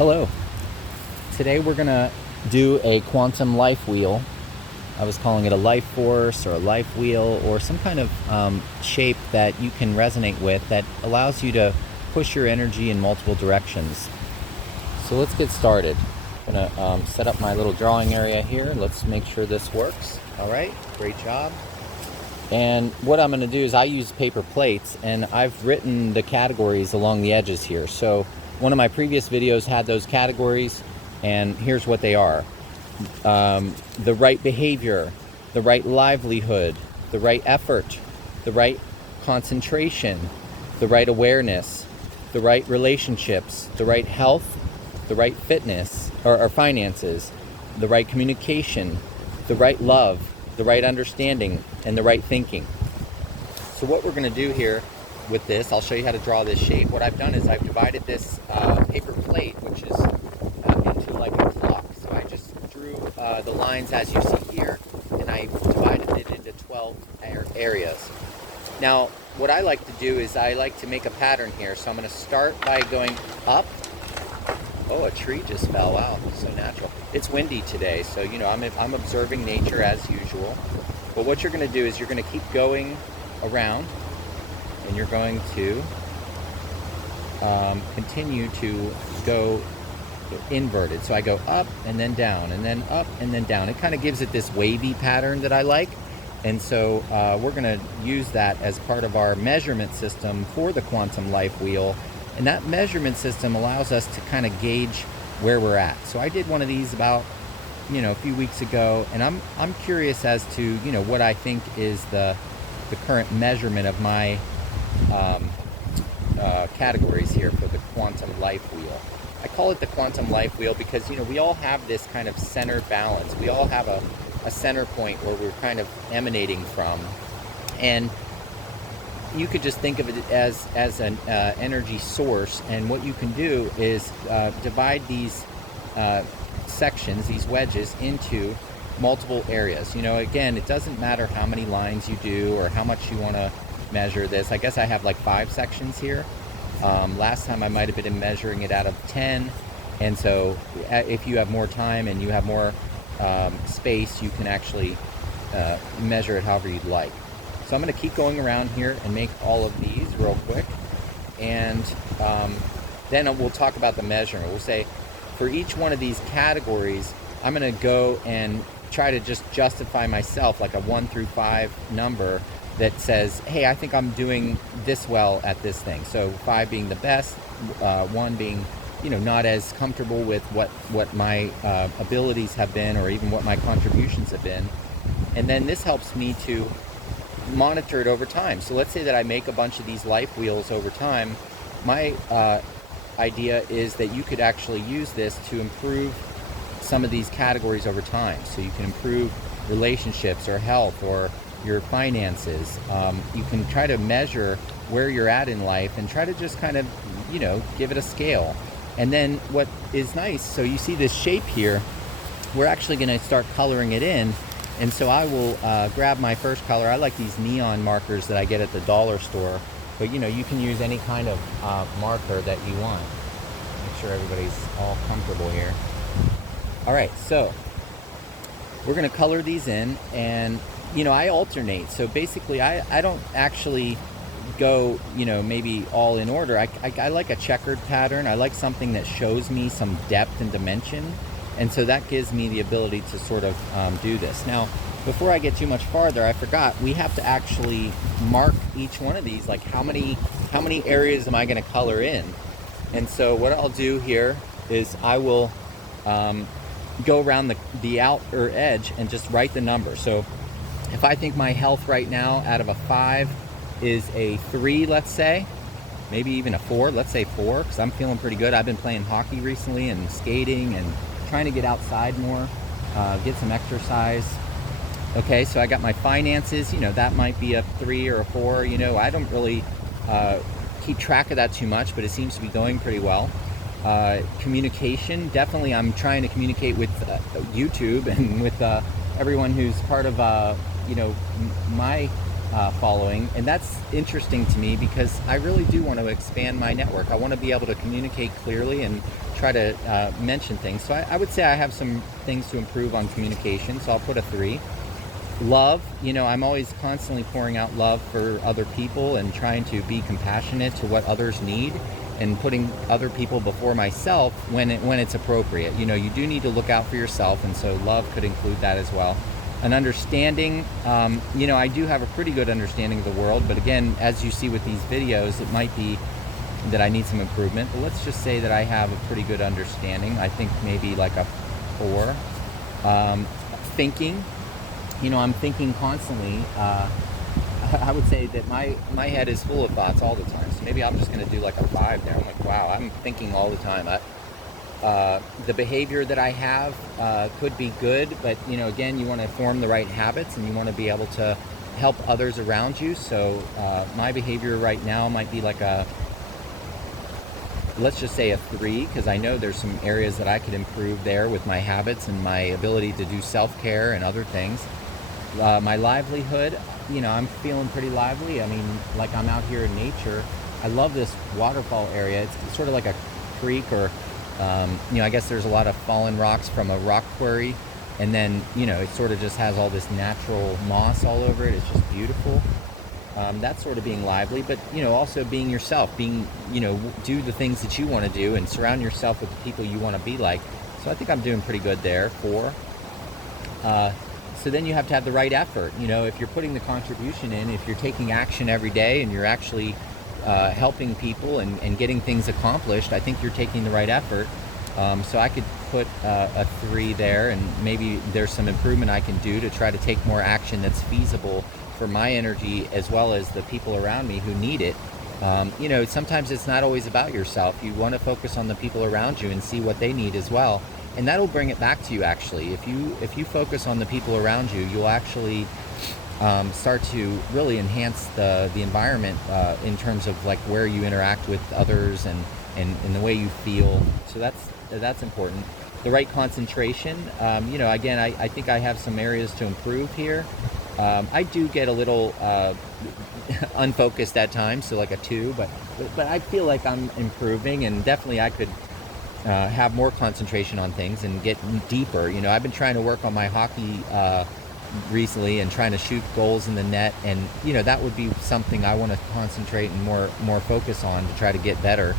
Hello. Today we're going to do a quantum life wheel. I was calling it a life force or a life wheel or some kind of shape that you can resonate with that allows you to push your energy in multiple directions. So let's get started. I'm going to set up my little drawing area here. Let's make sure this works. All right, great job. And what I'm going to do is I use paper plates, and I've written the categories along the edges here. So one of my previous videos had those categories, and here's what they are. The right behavior, the right livelihood, the right effort, the right concentration, the right awareness, the right relationships, the right health, the right fitness or finances, the right communication, the right love, the right understanding, and the right thinking. So what we're going to do here with this, I'll show you how to draw this shape. What I've done is I've divided this paper plate, which is into like a clock. So I just drew the lines as you see here, and I divided it into 12 areas. Now, what I like to do is I like to make a pattern here. So I'm going to start by going up. Oh, a tree just fell. Wow, so natural. It's windy today, so I'm observing nature as usual. But what you're going to do is you're going to keep going around, and you're going to continue to go inverted. So I go up and then down, and then up and then down. It kind of gives it this wavy pattern that I like. And so we're going to use that as part of our measurement system for the quantum life wheel. And that measurement system allows us to kind of gauge where we're at. So I did one of these about, a few weeks ago, and I'm curious as to, what I think is the current measurement of my categories here for the quantum life wheel. I call it the quantum life wheel because, we all have this kind of center balance. We all have a center point where we're kind of emanating from. And you could just think of it as an energy source, and what you can do is divide these sections, these wedges, into multiple areas. Again, it doesn't matter how many lines you do or how much you want to measure this. I guess I have like 5 sections here. Last time I might have been measuring it out of 10, and so if you have more time and you have more space, you can actually measure it however you'd like. So I'm going to keep going around here and make all of these real quick, and then we'll talk about the measurement. We'll say for each one of these categories, I'm going to go and try to just justify myself like a 1 through 5 number that says, hey, I think I'm doing this well at this thing. So 5 being the best, 1 being not as comfortable with what my abilities have been, or even what my contributions have been. And then this helps me to monitor it over time. So let's say that I make a bunch of these life wheels over time. My idea is that you could actually use this to improve some of these categories over time. So you can improve relationships or health or your finances. You can try to measure where you're at in life and try to just kind of, give it a scale. And then what is nice, so you see this shape here, we're actually going to start coloring it in. And so I will grab my first color. I like these neon markers that I get at the dollar store, but you can use any kind of marker that you want. Make sure everybody's all comfortable here. All right, so we're going to color these in, and I alternate. So basically I don't actually go maybe all in order. I like a checkered pattern. I like something that shows me some depth and dimension. And so that gives me the ability to sort of do this. Now, before I get too much farther, I forgot, we have to actually mark each one of these, like how many areas am I going to color in? And so what I'll do here is I will go around the outer edge and just write the number. So if I think my health right now out of a 5 is a 3, let's say, maybe even a 4, let's say 4, because I'm feeling pretty good. I've been playing hockey recently and skating and trying to get outside more, get some exercise. Okay, so I got my finances, that might be a 3 or a 4. I don't really keep track of that too much, but it seems to be going pretty well. Communication, definitely I'm trying to communicate with YouTube and with everyone who's part of my following, and that's interesting to me because I really do want to expand my network. I want to be able to communicate clearly and try to mention things. So I would say I have some things to improve on communication, so I'll put a 3. Love, I'm always constantly pouring out love for other people and trying to be compassionate to what others need and putting other people before myself when it's appropriate. You do need to look out for yourself, and so love could include that as well. An understanding, I do have a pretty good understanding of the world, but again, as you see with these videos, it might be that I need some improvement, but let's just say that I have a pretty good understanding. I think maybe like a 4. Thinking, I'm thinking constantly. I would say that my head is full of thoughts all the time. So maybe I'm just going to do like a 5 there. I'm like, wow, I'm thinking all the time. The behavior that I have could be good, but again, you want to form the right habits and you want to be able to help others around you. So my behavior right now might be like let's just say a 3, because I know there's some areas that I could improve there with my habits and my ability to do self-care and other things. My livelihood, I'm feeling pretty lively. I mean, like I'm out here in nature. I love this waterfall area. It's sort of like a creek, or I guess there's a lot of fallen rocks from a rock quarry, and then it sort of just has all this natural moss all over it. It's just beautiful. That's sort of being lively, but also being yourself, do the things that you want to do and surround yourself with the people you want to be like. So I think I'm doing pretty good there. 4. So then you have to have the right effort. If you're putting the contribution in, if you're taking action every day and you're actually helping people and getting things accomplished, I think you're taking the right effort. So I could put a 3 there, and maybe there's some improvement I can do to try to take more action that's feasible for my energy as well as the people around me who need it. Sometimes it's not always about yourself. You want to focus on the people around you and see what they need as well. And that'll bring it back to you, actually. If you focus on the people around you, you'll actually start to really enhance the environment in terms of like where you interact with others and the way you feel. So that's important. The right concentration. Again, I think I have some areas to improve here. I do get a little unfocused at times, so like a 2, but I feel like I'm improving, and definitely I could have more concentration on things and get deeper. I've been trying to work on my hockey recently and trying to shoot goals in the net, and that would be something I want to concentrate and more focus on to try to get better.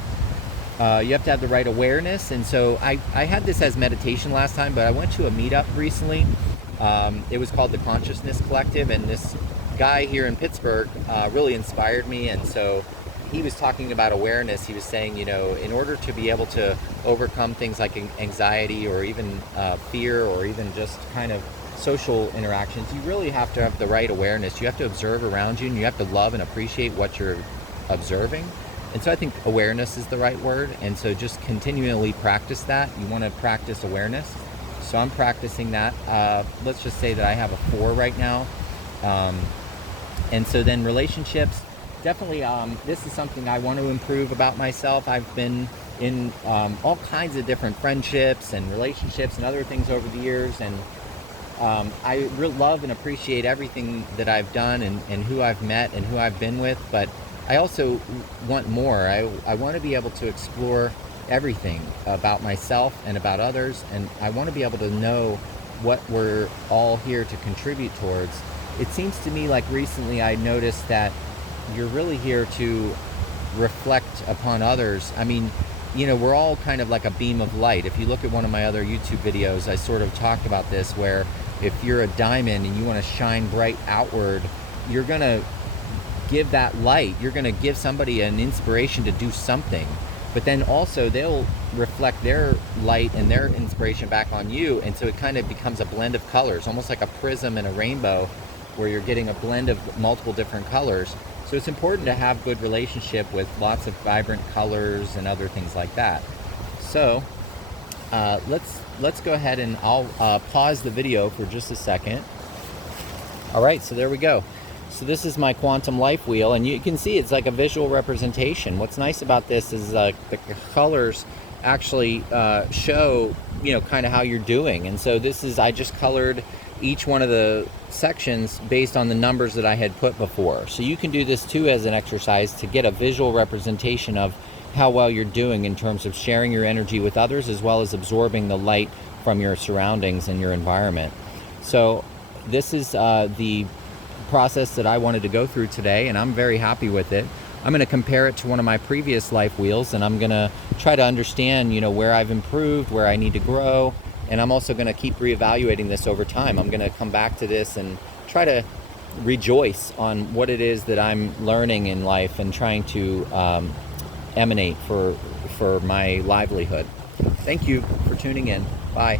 You have to have the right awareness, and so I had this as meditation last time, but I went to a meetup recently. It was called the Consciousness Collective, and this guy here in Pittsburgh really inspired me. And so he was talking about awareness. He was saying, in order to be able to overcome things like anxiety or even fear or even just kind of social interactions, you really have to have the right awareness. You have to observe around you, and you have to love and appreciate what you're observing. And so I think awareness is the right word. And so just continually practice that. You want to practice awareness. So I'm practicing that. Let's just say that I have a 4 right now. And so then relationships, definitely this is something I want to improve about myself. I've been in all kinds of different friendships and relationships and other things over the years. And I really love and appreciate everything that I've done and who I've met and who I've been with. But I also want more. I want to be able to explore everything about myself and about others, and I want to be able to know what we're all here to contribute towards. It seems to me like recently I noticed that you're really here to reflect upon others. I mean, we're all kind of like a beam of light. If you look at one of my other YouTube videos, I sort of talked about this, where if you're a diamond and you want to shine bright outward, you're going to give that light. You're going to give somebody an inspiration to do something. But then also they'll reflect their light and their inspiration back on you. And so it kind of becomes a blend of colors, almost like a prism and a rainbow, where you're getting a blend of multiple different colors. So it's important to have good relationship with lots of vibrant colors and other things like that. So let's go ahead and I'll pause the video for just a second. All right, so there we go. So this is my quantum life wheel, and you can see it's like a visual representation. What's nice about this is the colors actually show, kind of how you're doing. And so I just colored each one of the sections based on the numbers that I had put before. So you can do this too as an exercise to get a visual representation of how well you're doing in terms of sharing your energy with others, as well as absorbing the light from your surroundings and your environment. So this is the process that I wanted to go through today, and I'm very happy with it. I'm going to compare it to one of my previous life wheels, and I'm going to try to understand, where I've improved, where I need to grow, and I'm also going to keep reevaluating this over time. I'm going to come back to this and try to rejoice on what it is that I'm learning in life and trying to emanate for my livelihood. Thank you for tuning in. Bye.